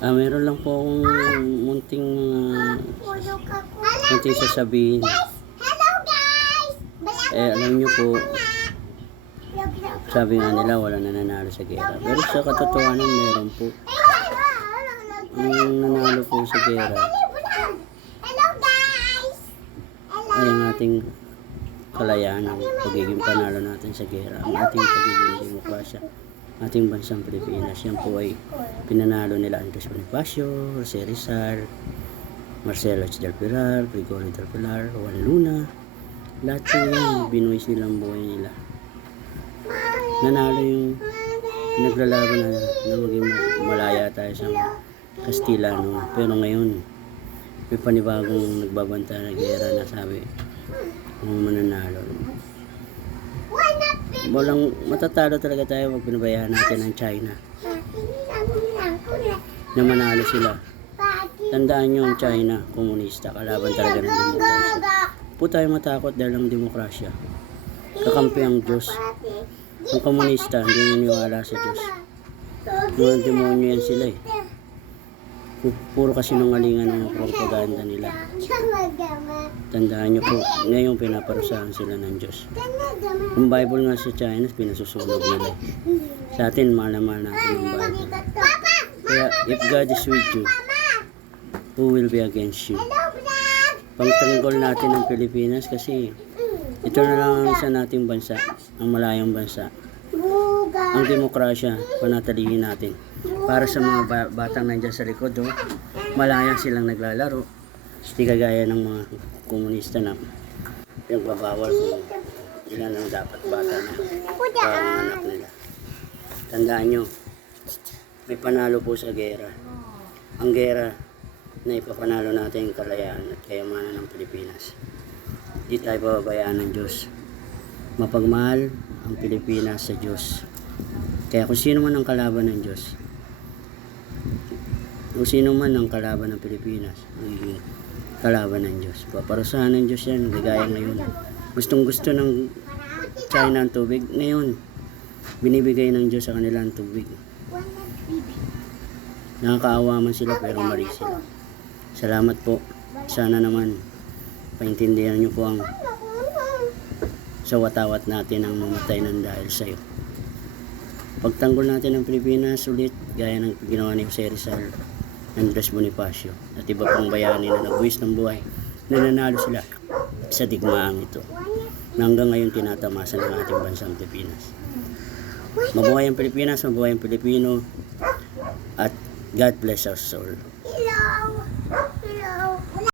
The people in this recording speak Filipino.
Meron lang po akong munting sasabihin. Hello guys! Alam nyo po, sabi nga nila wala nananalo sa gera. Pero sa katotohanan meron po. Ang nanalo po sa gera Hello guys! ay ang ating kalayaan, ang pagiging panalo natin sa gera, ang ating pagiging demokrasya, ating bansang Pilipinas. Yan po ay pinanalo nila Andres Bonifacio, Jose Rizal, Marcelo H. del Pilar, Gregorio del Pilar, Juan Luna. Lahat po yan, binuwis nilang buhay nila. Nanalo yung pinaglalaban na maging malaya tayo sa Kastila noon. Pero ngayon, may panibagong nagbabanta na gera na sabi kung mananalo. Walang matatalo talaga tayo pag pinabayaan natin ang China na manalo sila. Tandaan nyo ang China, komunista, kalaban talaga ng demokrasya. Po tayo matakot dahil ang demokrasya. Kakampi ang Diyos. Ang komunista, hindi naniniwala sa Diyos. Mga demonyo yan sila eh. Puro kasinungalingan ang propaganda nila. Tandaan nyo po, ngayon pinaparusahan sila ng Diyos. Ang Bible nga sa China, pinasusunog nila. Sa atin, mahal na mahal natin ang Bible. Kaya, if God is with you, who will be against you? Pangtanggol natin ang Pilipinas kasi ito na lang ang isa nating bansa, ang malayang bansa. Ang demokrasya, panatilihin natin. Para sa mga batang nandyan sa likod, malaya silang naglalaro. Hindi kagaya ng mga komunista na nagbabawal kung ilan ang dapat bata na panganak nila. Tandaan nyo, may panalo po sa gera. Ang gera na ipapanalo natin yung kalayaan at kayamanan ng Pilipinas. Di tayo pababayaan ng Diyos. Mapagmahal ang Pilipinas sa Diyos. Kaya kung sino man ang kalaban ng Diyos, kung sino man ang kalaban ng Pilipinas, magiging kalaban ng Diyos. Paparusahan ng Diyos yan, gaya ngayon. Gustong gusto ng China ang tubig. Ngayon, binibigay ng Diyos sa kanila ang tubig. Nakakaawa man sila pero mali sila. Salamat po. Sana naman paintindihan nyo po ang sawat-awat natin ang mamatay ng dahil sa'yo. Pagtanggol natin ng Pilipinas ulit gaya ng ginawa ni Jose Rizal, Andres Bonifacio at iba pang bayani na nagbuwis ng buhay na nanalo sila sa digmaang ito na hanggang ngayon tinatamasan ng ating bansang Pilipinas. Mabuhay ang Pilipinas, mabuhay ang Pilipino, at God bless our soul. Hello!